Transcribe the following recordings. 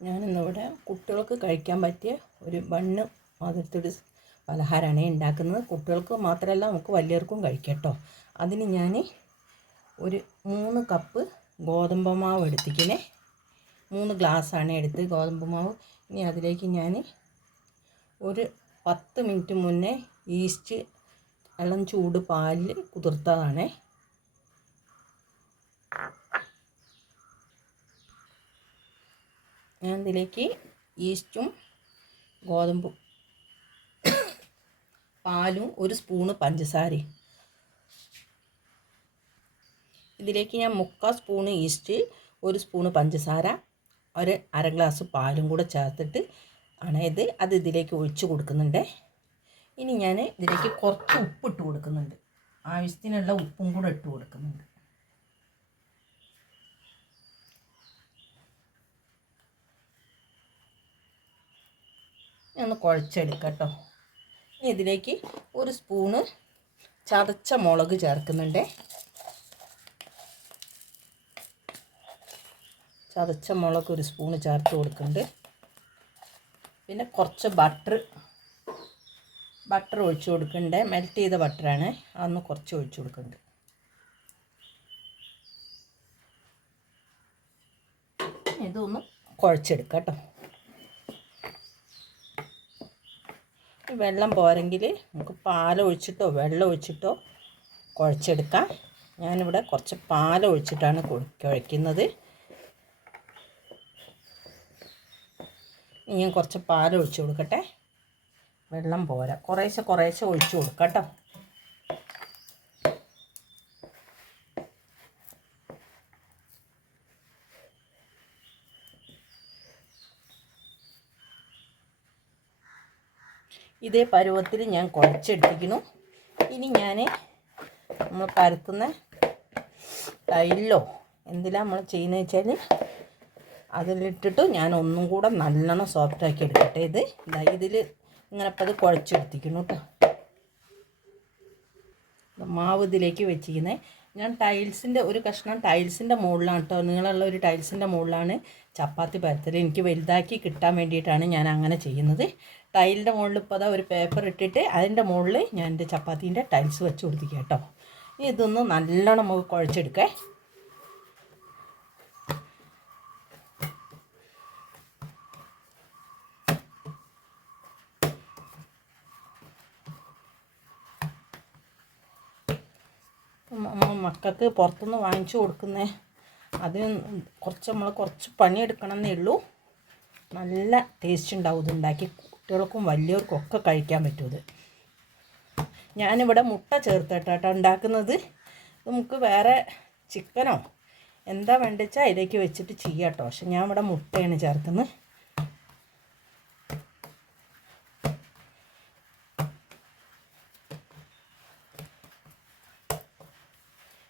ഞാനിന്നിവിടെ കുട്ടികൾക്ക് കഴിക്കാൻ പറ്റിയ ഒരു ബണ്ണ് മാതിരത്തൊരു പലഹാരമാണ് ഉണ്ടാക്കുന്നത്. കുട്ടികൾക്ക് മാത്രമല്ല നമുക്ക് വലിയവർക്കും കഴിക്കാം അതിന് ഞാൻ ഒരു മൂന്ന് കപ്പ് ഗോതമ്പ് മാവ് എടുത്തിക്കണേ മൂന്ന് ഗ്ലാസ്സാണ് എടുത്ത് ഗോതമ്പ് മാവ്. ഇനി അതിലേക്ക് ഞാൻ ഒരു പത്ത് മിനിറ്റ് മുന്നേ ഈസ്റ്റ് ഇളം ചൂട് പാലിൽ കുതിർത്തതാണേ. ഞാൻ ഇതിലേക്ക് ഈസ്റ്റും ഗോതമ്പും പാലും ഒരു സ്പൂണ് പഞ്ചസാരയും. ഇതിലേക്ക് ഞാൻ മുക്കാൽ സ്പൂണ് ഈസ്റ്റ് ഒരു സ്പൂണ് പഞ്ചസാര ഒരു അര ഗ്ലാസ് പാലും കൂടെ ചേർത്തിട്ട് ആണ് ഇത് അത് ഇതിലേക്ക് ഒഴിച്ച് കൊടുക്കുന്നുണ്ട്. ഇനി ഞാൻ ഇതിലേക്ക് കുറച്ച് ഉപ്പ് ഇട്ട് കൊടുക്കുന്നുണ്ട്. ആവശ്യത്തിനുള്ള ഉപ്പും കൂടെ ഇട്ട് കൊടുക്കുന്നുണ്ട്. ഒന്ന് കുഴച്ചെടുക്കാം കേട്ടോ ഇനി ഇതിലേക്ക് ഒരു സ്പൂണ് ചതച്ച മുളക് ചേർക്കുന്നുണ്ട്. ചതച്ച മുളക് ഒരു സ്പൂണ് ചേർത്ത് കൊടുക്കുന്നുണ്ട്. പിന്നെ കുറച്ച് ബട്ടർ ബട്ടർ ഒഴിച്ചു കൊടുക്കുന്നുണ്ട്. മെൽറ്റ് ചെയ്ത ബട്ടറാണ് അതൊന്ന് കുറച്ച് ഒഴിച്ചു കൊടുക്കുന്നുണ്ട്. ഇതൊന്ന് കുഴച്ചെടുക്കാം കേട്ടോ. വെള്ളം പോരെങ്കിൽ നമുക്ക് പാൽ ഒഴിച്ചിട്ടോ വെള്ളം ഒഴിച്ചിട്ടോ കുഴച്ചെടുക്കാം. ഞാനിവിടെ കുറച്ച് കുഴയ്ക്കുന്നത്. ഇനി ഞാൻ കുറച്ച് പാൽ ഒഴിച്ച് കൊടുക്കട്ടെ. വെള്ളം പോരാ. കുറേശ്ശെ കുറേശ്ശെ ഒഴിച്ച് കൊടുക്കാം കേട്ടോ. ഇതേ പരുവത്തിൽ ഞാൻ കുഴച്ചെടുത്തിരിക്കുന്നു. ഇനി ഞാൻ നമ്മൾ പരത്തുന്ന തൈലോ എന്തിലാണ് നമ്മൾ ചെയ്യുന്നത് വെച്ചാൽ അതിലിട്ടിട്ട് ഞാൻ ഒന്നും കൂടെ നല്ലോണം സോഫ്റ്റാക്കി എടുക്കട്ടെ ഇത്. ഇതാ ഇതിൽ ഇങ്ങനെ അപ്പം അത് കുഴച്ചെടുത്തിക്കുന്നു കേട്ടോ. മാവ് ഇതിലേക്ക് വെച്ചിരിക്കുന്നത് ഞാൻ ടൈൽസിന്റെ ഒരു കഷ്ണം ടൈൽസിന്റെ മുകളിലാണ് കേട്ടോ നീളമുള്ള ഒരു ടൈൽസിന്റെ മുകളിലാണ് ചപ്പാത്തി പരത്തൽ എനിക്ക് വലുതാക്കി കിട്ടാൻ വേണ്ടിയിട്ടാണ് ഞാൻ അങ്ങനെ ചെയ്യുന്നത്. ടൈലിന്റെ മുകളിൽ ഇപ്പോൾ അതാ ഒരു പേപ്പർ ഇട്ടിട്ട് അതിന്റെ മുകളിൽ ഞാൻ എന്റെ ചപ്പാത്തീന്റെ ടൈൽസ് വെച്ച് കൊടുത്തിക്കാം കേട്ടോ ഇതൊന്ന് നല്ലോണം നമുക്ക് കുഴച്ചെടുക്കേ. മക്കൾക്ക് പുറത്തുനിന്ന് വാങ്ങിച്ചു കൊടുക്കുന്നേ. അതിന് കുറച്ച് നമ്മൾ കുറച്ച് പണിയെടുക്കണം എന്നേ ഉള്ളൂ. നല്ല ടേസ്റ്റ് ഉണ്ടാവും ഇത് ഉണ്ടാക്കി. കുട്ടികൾക്കും വലിയവർക്കും ഒക്കെ കഴിക്കാൻ പറ്റും ഇത്. ഞാനിവിടെ മുട്ട ചേർത്തിട്ടാട്ടോ ഉണ്ടാക്കുന്നത്. നമുക്ക് വേറെ ചിക്കനോ എന്താ വേണ്ടിച്ചാൽ അതിലേക്ക് വെച്ചിട്ട് ചെയ്യാം കേട്ടോ പക്ഷെ ഞാൻ ഇവിടെ മുട്ടയാണ് ചേർക്കുന്നത്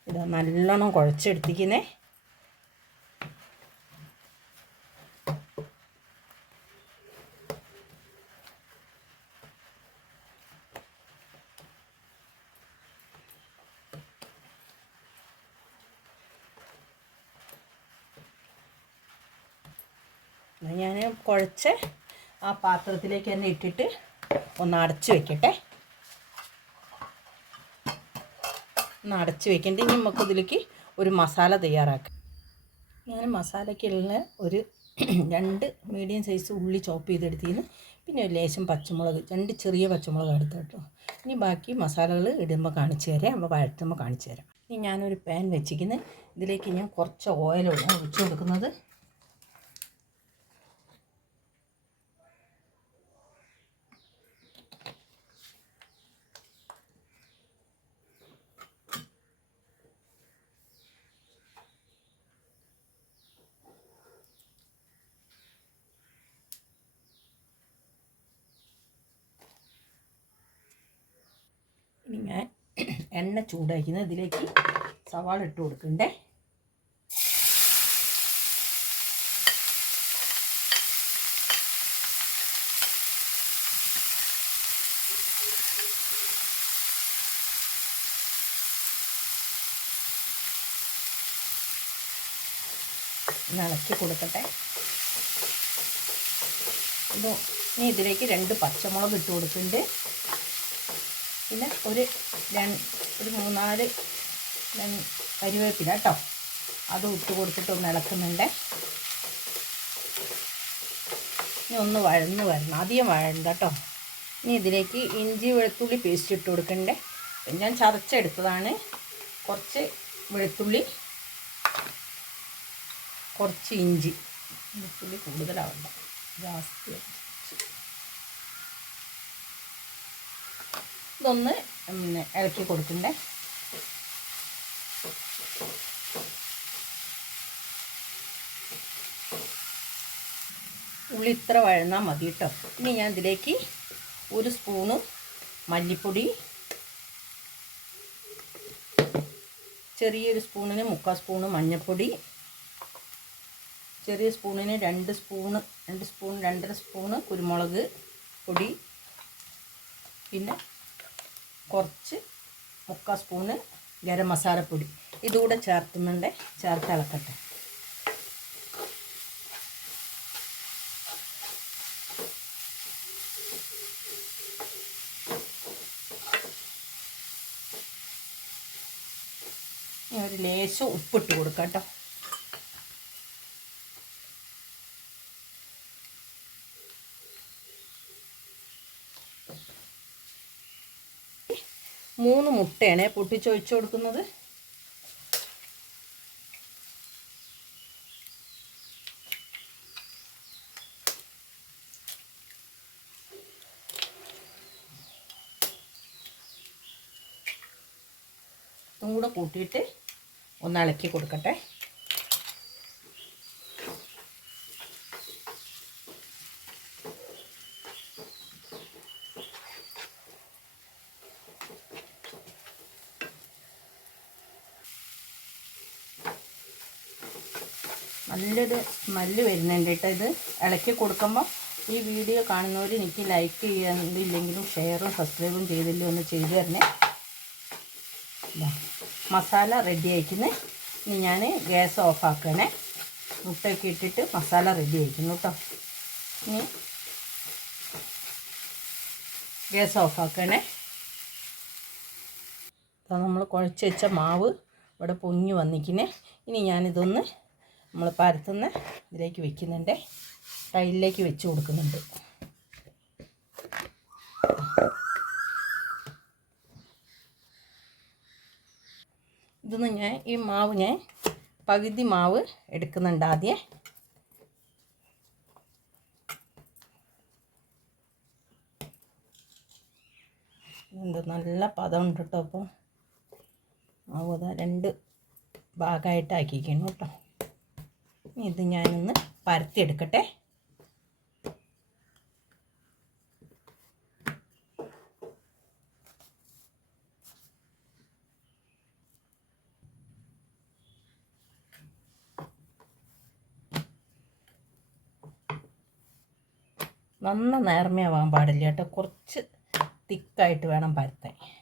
ഇതാ നല്ലോണം കുഴച്ചെടുത്തിക്കുന്നേ ഞാൻ കുഴച്ച് ആ പാത്രത്തിലേക്ക് തന്നെ ഇട്ടിട്ട് ഒന്ന് അടച്ചു വെക്കട്ടെ. ഒന്ന് അടച്ച് വെക്കേണ്ടി. ഇനി നമുക്ക് ഇതിലേക്ക് ഒരു മസാല തയ്യാറാക്കാം. ഞാൻ മസാലയ്ക്കുള്ള ഒരു രണ്ട് മീഡിയം സൈസ് ഉള്ളി ചോപ്പ് ചെയ്തെടുത്തിന്. പിന്നെ ഒരു ലേശം പച്ചമുളക് രണ്ട് ചെറിയ പച്ചമുളക് എടുത്ത് കേട്ടോ ഇനി ബാക്കി മസാലകൾ ഇടുമ്പോൾ കാണിച്ചു തരാം. അപ്പോൾ വഴറ്റുമ്പോൾ കാണിച്ചു തരാം. ഇനി ഞാനൊരു പാൻ വെച്ചിരിക്കുന്നത് ഇതിലേക്ക് ഞാൻ കുറച്ച് ഓയിലാണ് ഒഴിച്ചു കൊടുക്കുന്നത് ഇനി ഞാൻ എണ്ണ ചൂടാക്കുന്നത് ഇതിലേക്ക് സവാള ഇട്ട് കൊടുക്കണ്ടേ? ഇളക്കി കൊടുക്കട്ടെ. ഇത് ഇനി ഇതിലേക്ക് രണ്ട് പച്ചമുളക് ഇട്ട് കൊടുക്കുന്നുണ്ട് പിന്നെ ഒരു ഒരു മൂന്നാൽ കരിവേപ്പില കേട്ടോ അതും ഇട്ട് കൊടുത്തിട്ട് ഒന്ന് ഇളക്കുന്നുണ്ട്. ഇനി ഒന്ന് വഴന്ന് വരണം. അധികം വഴണ്ട കേട്ടോ ഇനി ഇതിലേക്ക് ഇഞ്ചി വെളുത്തുള്ളി പേസ്റ്റ് ഇട്ട് കൊടുക്കണ്ടേ. ഞാൻ ചതച്ചെടുത്തതാണ്. കുറച്ച് വെളുത്തുള്ളി കുറച്ച് ഇഞ്ചി. വെളുത്തുള്ളി കൂടുതലാവണ്ട. ജാസ്തി ഇതൊന്ന് ഇളക്കി കൊടുക്കണ്ടേ? ഉള്ളി ഇത്ര വഴന്നാൽ മതി കേട്ടോ ഇനി ഞാൻ ഇതിലേക്ക് ഒരു സ്പൂണ് മല്ലിപ്പൊടി ചെറിയൊരു സ്പൂണിന് മുക്കാൽ സ്പൂണ് മഞ്ഞൾപ്പൊടി ചെറിയ സ്പൂണിന് രണ്ട് സ്പൂണ് രണ്ട് സ്പൂൺ രണ്ടര സ്പൂണ് കുരുമുളക് പൊടി പിന്നെ കുറച്ച് മുക്കാൽ സ്പൂണ് ഗരം മസാലപ്പൊടി ഇതുകൂടെ ചേർത്തുന്നുണ്ട് ചേർത്ത് ഇളക്കട്ടെ. ഒരു ലേശം ഉപ്പിട്ട് കൊടുക്കാം കേട്ടോ മൂന്ന് മുട്ടയാണ് പൊട്ടിച്ചൊഴിച്ചു കൊടുക്കുന്നത്. ഇതും കൂടെ കൂട്ടിയിട്ട് ഒന്ന് ഇളക്കി കൊടുക്കട്ടെ. സ്മെല്ല് വരുന്നുണ്ട് കേട്ടോ ഇത്. ഇളക്കി കൊടുക്കുമ്പോൾ ഈ വീഡിയോ കാണുന്നവർ എനിക്ക് ലൈക്ക് ചെയ്യാനില്ലെങ്കിലും ഷെയറും സബ്സ്ക്രൈബും ചെയ്തില്ലോ എന്ന് ചെയ്തു തരണേ. മസാല റെഡി ആയിക്കുന്നു. ഇനി ഞാൻ ഗ്യാസ് ഓഫ് ആക്കണേ മുട്ടയൊക്കെ ഇട്ടിട്ട് മസാല റെഡി ആയിക്കുന്നു കേട്ടോ. ഇനി ഗ്യാസ് ഓഫ് ആക്കണേ നമ്മൾ കുഴച്ച് വെച്ച മാവ് ഇവിടെ പൊങ്ങി വന്നിക്കുന്നേ. ഇനി ഞാനിതൊന്ന് നമ്മൾ പരത്തുന്ന ഇതിലേക്ക് വെക്കുന്നുണ്ട്. ടൈലിലേക്ക് വെച്ച് കൊടുക്കുന്നുണ്ട്. ഇതൊന്ന് ഞാൻ ഈ മാവ് ഞാൻ പകുതി മാവ് എടുക്കുന്നുണ്ട് ആദ്യം. എന്ത് നല്ല പദമുണ്ട് കേട്ടോ അപ്പോൾ മാവ് രണ്ട് ഭാഗമായിട്ട് ആക്കിക്കണം കേട്ടോ ഇത് ഞാനൊന്ന് പരത്തിയെടുക്കട്ടെ. നന്ന നേർമയാവാൻ പാടില്ല കേട്ടോ. കുറച്ച് തിക്കായിട്ട് വേണം പരത്താൻ.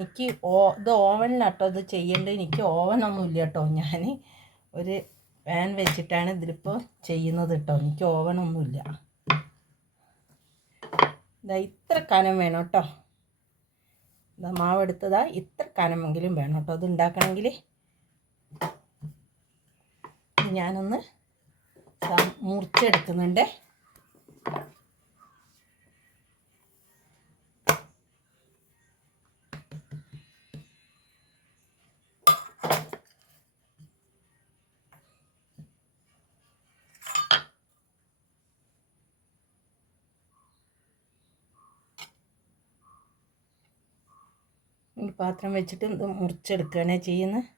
എനിക്ക് ഓ ഇത് ഓവനിലാട്ടോ ഇത് ചെയ്യേണ്ടത്. എനിക്ക് ഓവനൊന്നും ഇല്ല കേട്ടോ ഞാൻ ഒരു പാൻ വെച്ചിട്ടാണ് ഇതിലിപ്പോൾ ചെയ്യുന്നത് കേട്ടോ എനിക്ക് ഓവനൊന്നുമില്ല ഇതാ ഇത്ര കനം വേണം കേട്ടോ ഇതാ മാവെടുത്തതാ ഇത്ര കനമെങ്കിലും വേണം കേട്ടോ ഇത് ഉണ്ടാക്കണമെങ്കിൽ ഞാനൊന്ന് മുറിച്ചെടുക്കുന്നുണ്ട്. ഈ പാത്രം വെച്ചിട്ട് ഇത് മുറിച്ചെടുക്കുകയാണ് ചെയ്യുന്നത്.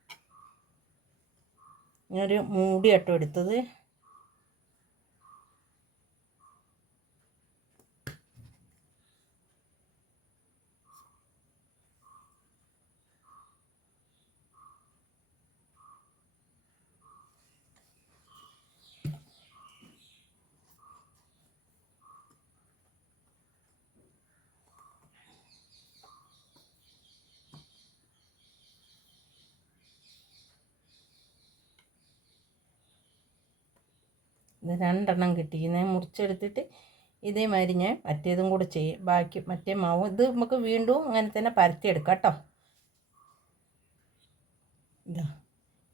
ഞാനൊരു മൂടി എടുത്തത്. ഇത് രണ്ടെണ്ണം കിട്ടിക്കുന്നത് മുറിച്ചെടുത്തിട്ട് ഇതേമാതിരി ഞാൻ മറ്റേതും കൂടെ ചെയ്യും. ബാക്കി മറ്റേ മാവ് ഇത് നമുക്ക് വീണ്ടും അങ്ങനെ തന്നെ പരത്തിയെടുക്കാം കേട്ടോ. ഇതാ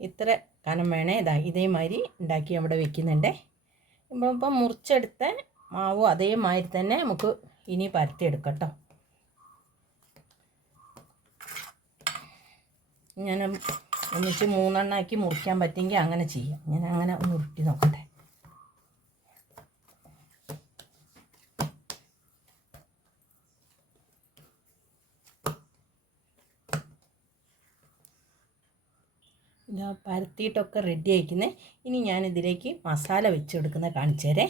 ഇത്ര കനം വേണേ. ഇതാ ഇതേമാതിരി ഉണ്ടാക്കി അവിടെ വെക്കുന്നുണ്ടേ. ഇപ്പം ഇപ്പം മുറിച്ചെടുത്ത മാവ് അതേമാതിരി തന്നെ നമുക്ക് ഇനി പരത്തിയെടുക്കാം കേട്ടോ. ഞാൻ ഒന്നിച്ച് മൂന്നെണ്ണാക്കി മുറിക്കാൻ പറ്റുമെങ്കിൽ അങ്ങനെ ചെയ്യാം. ഞാൻ അങ്ങനെ ഉരുട്ടി നോക്കട്ടെ ഇതാ പരത്തിയിട്ടൊക്കെ റെഡി ആയിക്കുന്നത് ഇനി ഞാനിതിലേക്ക് മസാല വെച്ച് കൊടുക്കുന്നത് കാണിച്ചു തരേ.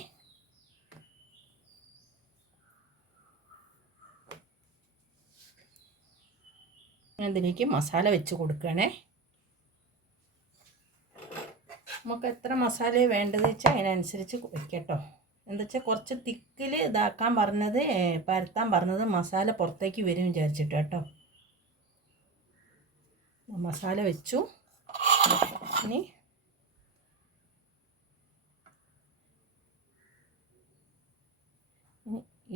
ഇതിലേക്ക് മസാല വെച്ച് കൊടുക്കണേ. നമുക്ക് എത്ര മസാല വേണ്ടത് വെച്ചാൽ അതിനനുസരിച്ച് വെക്കട്ടോ. എന്താ വെച്ചാൽ കുറച്ച് തിക്കിൽ ഇതാക്കാൻ പറഞ്ഞത് പരത്താൻ പറഞ്ഞത് മസാല പുറത്തേക്ക് വരും വിചാരിച്ചിട്ട് കേട്ടോ. മസാല വെച്ചു. ഇനി?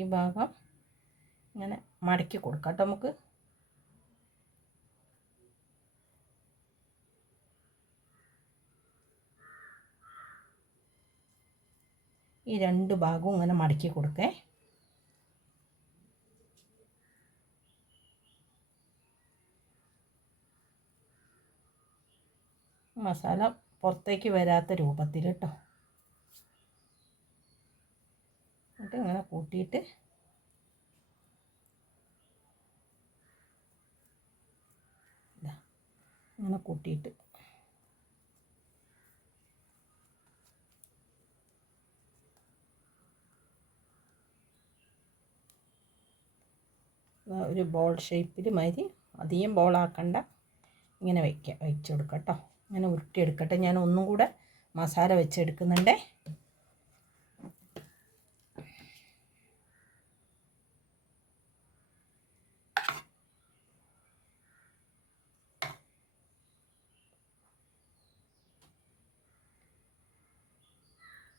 ഈ ഭാഗം ഇങ്ങനെ മടക്കി കൊടുക്കാം കേട്ടോ നമുക്ക്. ഈ രണ്ട് ഭാഗവും ഇങ്ങനെ മടക്കി കൊടുക്കേ. മസാല പുറത്തേക്ക് വരാത്ത രൂപത്തിൽ കേട്ടോ. എന്നിട്ട് ഇങ്ങനെ കൂട്ടിയിട്ട് ഇങ്ങനെ കൂട്ടിയിട്ട് ഒരു ബോൾ ഷേപ്പിൽ മാതിരി അധികം ബോളാക്കണ്ട ഇങ്ങനെ വയ്ക്കുക വെച്ച് കൊടുക്കാം കേട്ടോ. ഇങ്ങനെ ഉരുട്ടിയെടുക്കട്ടെ. ഞാൻ ഒന്നും കൂടെ മസാല വെച്ചെടുക്കുന്നുണ്ടേ.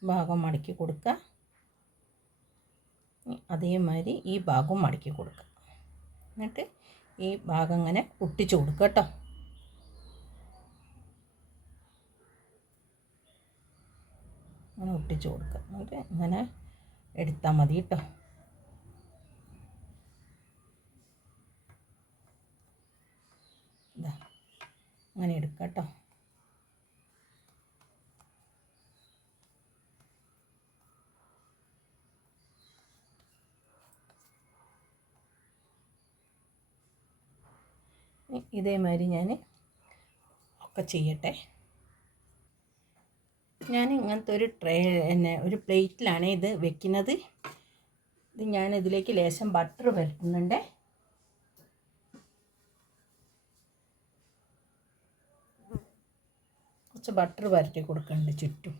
ഭാഗം മടക്കി കൊടുക്കുക അതേമാതിരി ഈ ഭാഗവും മടക്കി കൊടുക്കുക എന്നിട്ട് ഈ ഭാഗം ഇങ്ങനെ ഒട്ടിച്ചു കൊടുക്കുക കേട്ടോ. അങ്ങനെ ഒട്ടിച്ചു കൊടുക്കുക. എന്നിട്ട് ഇങ്ങനെ എടുത്താൽ മതി കേട്ടോ. അങ്ങനെ എടുക്കാം കേട്ടോ. ഇതേമാതിരി ഞാൻ ഒക്കെ ചെയ്യട്ടെ. ഞാൻ ഇങ്ങനത്തെ ഒരു ട്രേ എന്നെ ഒരു പ്ലേറ്റിലാണ് ഇത് വെക്കുന്നത്. ഇത് ഞാൻ ഇതിലേക്ക് ലേശം ബട്ടർ വരുത്തുന്നുണ്ട് കുറച്ച് ബട്ടർ വരട്ടി കൊടുക്കുന്നുണ്ട് ചുറ്റും.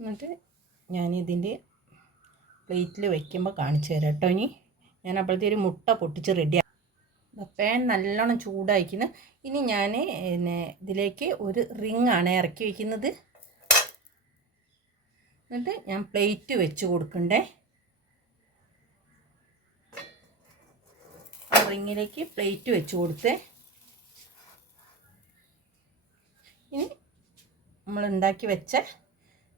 എന്നിട്ട് ഞാനിതിന്റെ പ്ലേറ്റിൽ വയ്ക്കുമ്പോൾ കാണിച്ചു തരാം കേട്ടോ ഇനി. ഞാൻ അപ്പോഴത്തെ ഒരു മുട്ട പൊട്ടിച്ച് റെഡിയാക്കി പാൻ നല്ലോണം ചൂടായിക്കുന്നു ഇനി ഞാൻ പിന്നെ ഇതിലേക്ക് ഒരു റിങ് ആണ് ഇറക്കി വയ്ക്കുന്നത് എന്നിട്ട് ഞാൻ പ്ലേറ്റ് വെച്ച് കൊടുക്കണ്ടേ. ആ റിങ്ങിലേക്ക് പ്ലേറ്റ് വെച്ച് കൊടുത്തേ. ഇനി നമ്മൾ ഉണ്ടാക്കി വെച്ച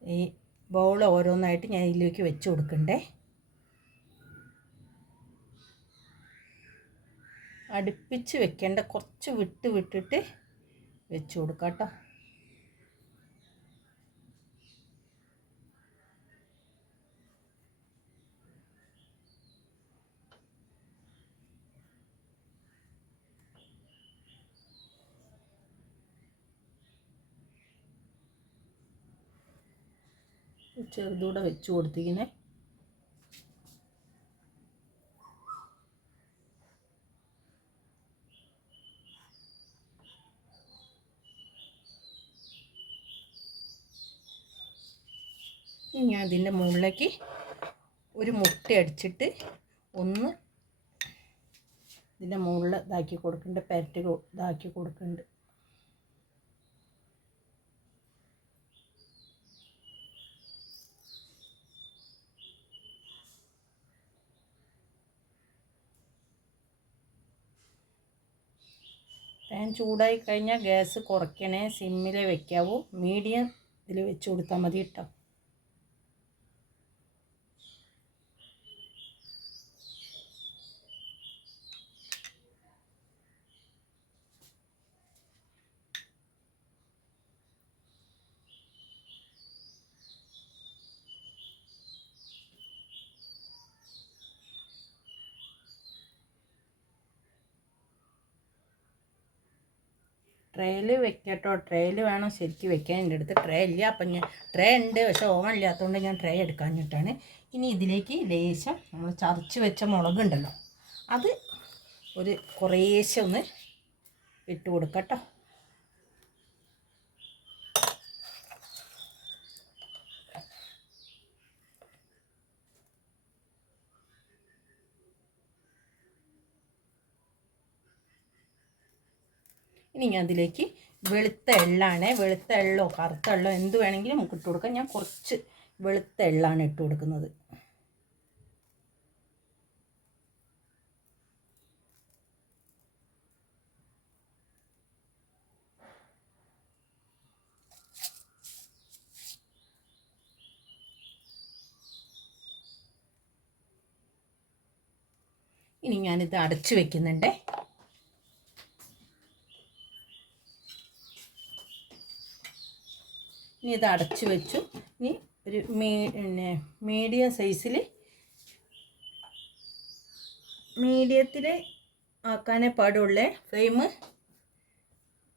ഈ ബൗൾ ഓരോന്നായിട്ട് ഞാൻ ഇതിലേക്ക് വെച്ച് കൊടുക്കണ്ടേ? അടുപ്പിച്ച് വെക്കേണ്ട കുറച്ച് വിട്ട് വിട്ടിട്ട് വെച്ച് കൊടുക്കാം കേട്ടോ ചെറുതൂടെ വെച്ച് കൊടുത്തിങ്ങനെ ഞാൻ ഇതിന്റെ മുകളിലേക്ക് ഒരു മുട്ട അടിച്ചിട്ട് ഒന്ന് ഇതിന്റെ മുകളിൽ ഇതാക്കി കൊടുക്കുന്നുണ്ട് പെരട്ടി ഇതാക്കി കൊടുക്കുന്നുണ്ട് പാൻ ചൂടായി കഴിഞ്ഞാൽ ഗ്യാസ് കുറയ്ക്കണേ സിമ്മിൽ വെക്കാവൂ. മീഡിയം ഇതിൽ വെച്ച് കൊടുത്താൽ മതി കേട്ടോ ട്രേയിൽ വെക്കട്ടോ. ട്രേയിൽ വേണം ശരിക്കും വെക്കാൻ. എന്റെ അടുത്ത് ട്രേ ഇല്ല. അപ്പം ഞാൻ ട്രേ ഉണ്ട്. പക്ഷേ ഓവൻ ഇല്ലാത്തതുകൊണ്ട് ഞാൻ ട്രേ എടുക്കാഞ്ഞിട്ടാണ് ഇനി ഇതിലേക്ക് ലേശം നമ്മൾ ചതച്ച് വെച്ച മുളകുണ്ടല്ലോ അത് ഒരു കുറേശ്ശെ ഒന്ന് ഇട്ട് കൊടുക്കട്ടോ. ഇനി ഞാൻ അതിലേക്ക് വെളുത്ത എള്ളാണ്. വെളുത്ത എള്ളോ കറുത്ത എള്ളോ എന്ത് വേണമെങ്കിലും നമുക്ക് ഇട്ട് കൊടുക്കാം. ഞാൻ കുറച്ച് വെളുത്ത എള്ളാണ് ഇട്ട് കൊടുക്കുന്നത്. ഇനി ഞാനിത് അടച്ചു വെക്കുന്നുണ്ടേ. ഇനി ഇത് അടച്ചു വെച്ചു. ഇനി ഒരു മീ പിന്നെ മീഡിയം സൈസിൽ മീഡിയത്തിൽ ആക്കാനേ പാടുള്ളേ ഫ്ലെയിം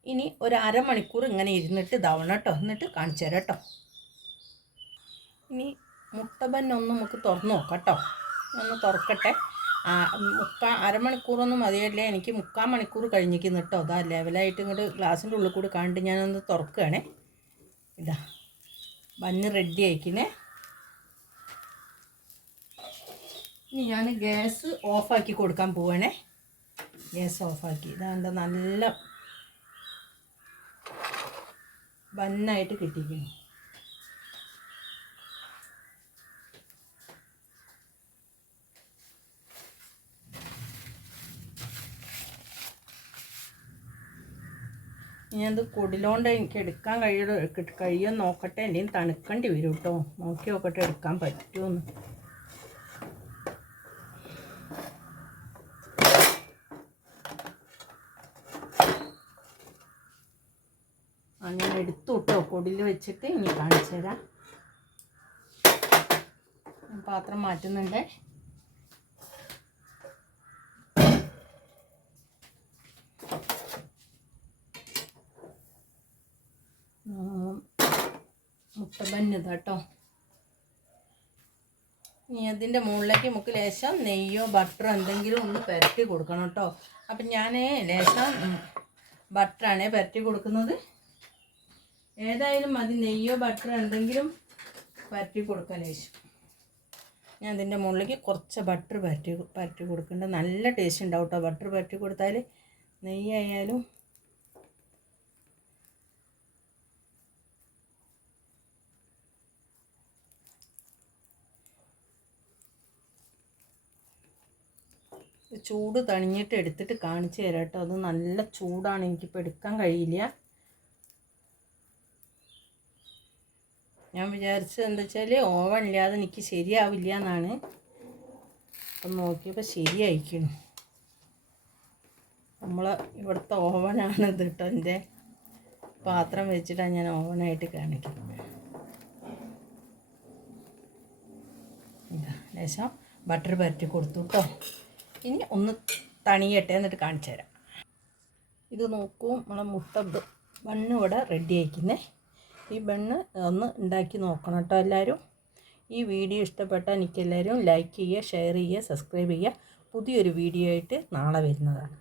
ഇനി ഒരു അരമണിക്കൂർ ഇങ്ങനെ ഇരുന്നിട്ട് ഇതാവണം കേട്ടോ. എന്നിട്ട് കാണിച്ചു തരാം കേട്ടോ. ഇനി മുട്ട ബന്നൊന്ന് നമുക്ക് തുറന്ന് നോക്കാം കേട്ടോ. ഒന്ന് തുറക്കട്ടെ. മുക്കാ അരമണിക്കൂറൊന്നും മതിയല്ലേ? എനിക്ക് മുക്കാൽ മണിക്കൂർ കഴിഞ്ഞിരിക്കുന്നു കേട്ടോ. അതാ ലെവലായിട്ട് ഇങ്ങോട്ട് ഗ്ലാസിന്റെ ഉള്ളിൽ കൂടി കണ്ട് ഞാനൊന്ന് തുറക്കുകയാണേ. ഇതാ ബന്ന് റെഡി ആയിക്കിനെ ഇനി ഞാൻ ഗ്യാസ് ഓഫാക്കി കൊടുക്കാൻ പോവാണേ. ഗ്യാസ് ഓഫാക്കി. ഇതാണ്ട് നല്ല ബന്നായിട്ട് കിട്ടിക്കുന്നു ഞാനത് കുടിലോണ്ട് എനിക്ക് എടുക്കാൻ കഴിയോ കഴിയുമെന്ന് നോക്കട്ടെ. എന്തെങ്കിലും തണുക്കേണ്ടി വരും കേട്ടോ നോക്കി നോക്കട്ടെ എടുക്കാൻ പറ്റുമെന്ന് ഞാൻ എടുത്തു കേട്ടോ കൊടിൽ വെച്ചിട്ട് ഇനി കാണിച്ചു തരാം പാത്രം മാറ്റുന്നുണ്ടേ. മുട്ട ബന്നത് കേട്ടോ. ഇനി അതിന്റെ മുകളിലേക്ക് നമുക്ക് ലേശം നെയ്യോ ബട്ടറോ എന്തെങ്കിലും ഒന്ന് പുരട്ടി കൊടുക്കണം കേട്ടോ. അപ്പം ഞാൻ ലേശം ബട്ടറാണ് പുരട്ടി കൊടുക്കുന്നത്. ഏതായാലും അത് നെയ്യോ ബട്ടറോ എന്തെങ്കിലും പുരട്ടി കൊടുക്കാം ലേശം. ഞാൻ അതിന്റെ മുകളിലേക്ക് കുറച്ച് ബട്ടർ പുരട്ടി പുരട്ടി കൊടുക്കുന്നുണ്ട് നല്ല ടേസ്റ്റ് ഉണ്ടാവും കേട്ടോ ബട്ടർ പുരട്ടി കൊടുത്താൽ നെയ്യായാലും ചൂട് തണിഞ്ഞിട്ട് എടുത്തിട്ട് കാണിച്ചു തരാം കേട്ടോ. അത് നല്ല ചൂടാണ്. എനിക്കിപ്പോൾ എടുക്കാൻ കഴിയില്ല. ഞാൻ വിചാരിച്ചത് എന്താ വെച്ചാൽ ഓവൻ ഇല്ലാതെ എനിക്ക് ശരിയാവില്ല എന്നാണ്. അപ്പം നോക്കിയപ്പോൾ ശരിയായിരിക്കണം നമ്മൾ ഇവിടുത്തെ ഓവനാണ് ഇത് കേട്ടോ എന്റെ പാത്രം വെച്ചിട്ടാണ് ഞാൻ ഓവനായിട്ട് കാണിക്കുന്നത്. ലേശം ബട്ടർ പരറ്റി കൊടുത്തു കേട്ടോ. ഇനി ഒന്ന് തണിയട്ടെ എന്നിട്ട് കാണിച്ചു തരാം. ഇത് നോക്കൂ നമ്മളെ മുട്ട ബണ്ണ് ഇവിടെ റെഡി ആയിക്കുന്നേ. ഈ ബണ്ണ് ഒന്ന് ഉണ്ടാക്കി നോക്കണം കേട്ടോ എല്ലാവരും. ഈ വീഡിയോ ഇഷ്ടപ്പെട്ടാൽ എനിക്കെല്ലാവരും ലൈക്ക് ചെയ്യുക ഷെയർ ചെയ്യുക സബ്സ്ക്രൈബ് ചെയ്യുക. പുതിയൊരു വീഡിയോ ആയിട്ട് നാളെ വരുന്നതാണ്.